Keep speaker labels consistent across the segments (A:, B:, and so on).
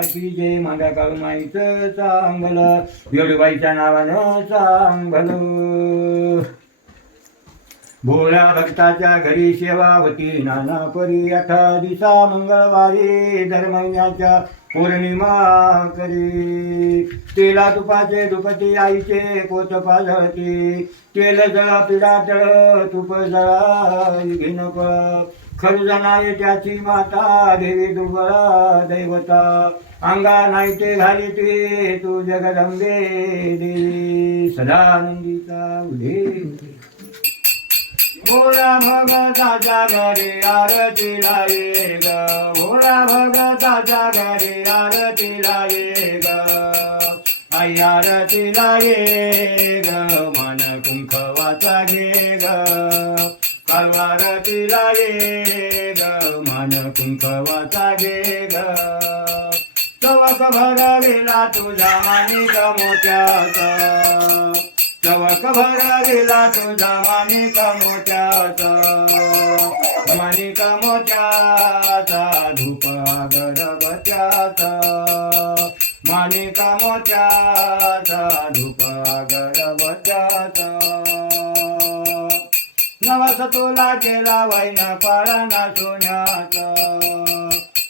A: की जय माझ्या काळूमाईचं चांगल येडूबाईच्या नावानं चांगल भोळ्या भक्ताच्या घरी सेवा होती. नाना परी अठरा दिसा मंगळवारी दर पौर्णिमा करी. तेला तुपाचे दुपती आईचे पोत पाझळती तेल जळा पिढा तळ तुप जळा घेण खरुजनाये त्याची माता देवी दुर्बळा दैवता. अंगा नाही ते घाली ते तू जगदंबे देवी. सदानंदिता उदे भोळा भगताच्या घरी आरतीला ये ग. भोळा भगताच्या घरी आरतीला ये ग. आई आरतीला ये ग. मन घे ग तिला ये ग मन कुंकवाचा घे ग चवक भरविला तुझा मानिक मोत्याचा. चवक भरविला तुझा मानिक मोत्याचा. मानिक मोत्याचा धूप अगरबत्याचा मानिक मोत्याचा धूप नवस तुला केला वैना पाळणा सोन्याचा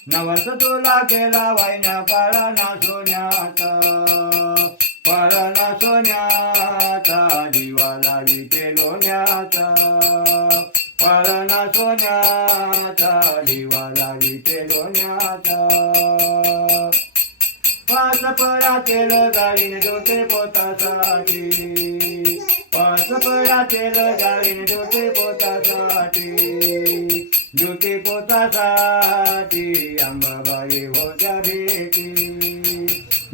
A: नवस तुला केला वैना पाळणा सोन्याचा पाळणा सोन्याचा दिवा लावी ते लोण्याचा पाळणा सोन्याचा दिवा लावी ते लोण्याचा पाच पराचे लगाडीने डोसे पोतासाठी पाच पराचे लगाडीने डोसे पोतासाठी डोसे पोतासाठी अंबाबाई होत्या बेटी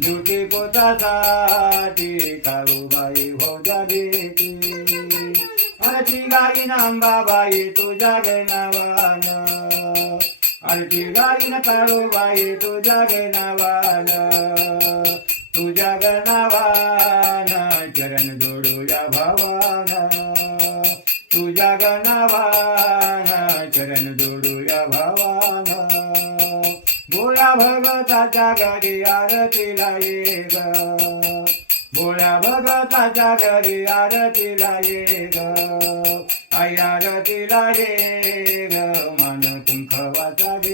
A: डोसे पोतासाठी काळूबाई होत्या बेटी आरती गाईन अंबाबाई तुझ्या गणावाना आरती गाईन काळूबाई तुझ्या गणावान तुझ्या गणावान चरण जोडूया भावान. तुझ्या गणावान चरण जोडूया भावान. भोळ्या भगताच्या घरी आरतीला ये ग भोळ्या भगताच्या घरी आरतीला ये ग ये ग मन कुंखवाचा ग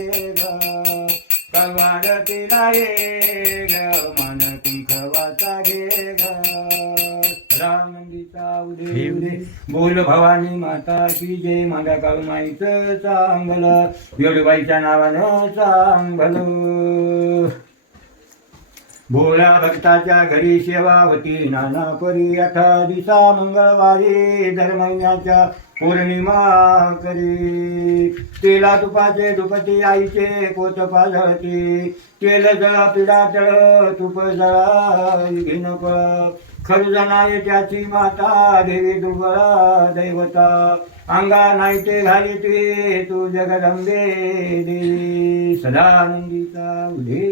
A: कवारतीला ग मन कुंखवाचा ग रामनंदीचा उदे उदे बोल भवानी माता की जय माझ्या काळूमाईचं चांगल येडूबाईच्या नावानं चांगल. भोळ्या भक्ताच्या घरी सेवा होती नाना परी अठरा दिसा मंगळवारी दर महिन्याच्या पौर्णिमा करी. तेला तुपाचे दुपती आईचे पोत पाझळती तेल जळा पिढा तळ तुप जळा घेण खरुजनाये त्याची माता देवी दुर्बळा दैवता. अंगा नाही ते घाली ते तू जगदंबे देवी. सदानंदीचा उदे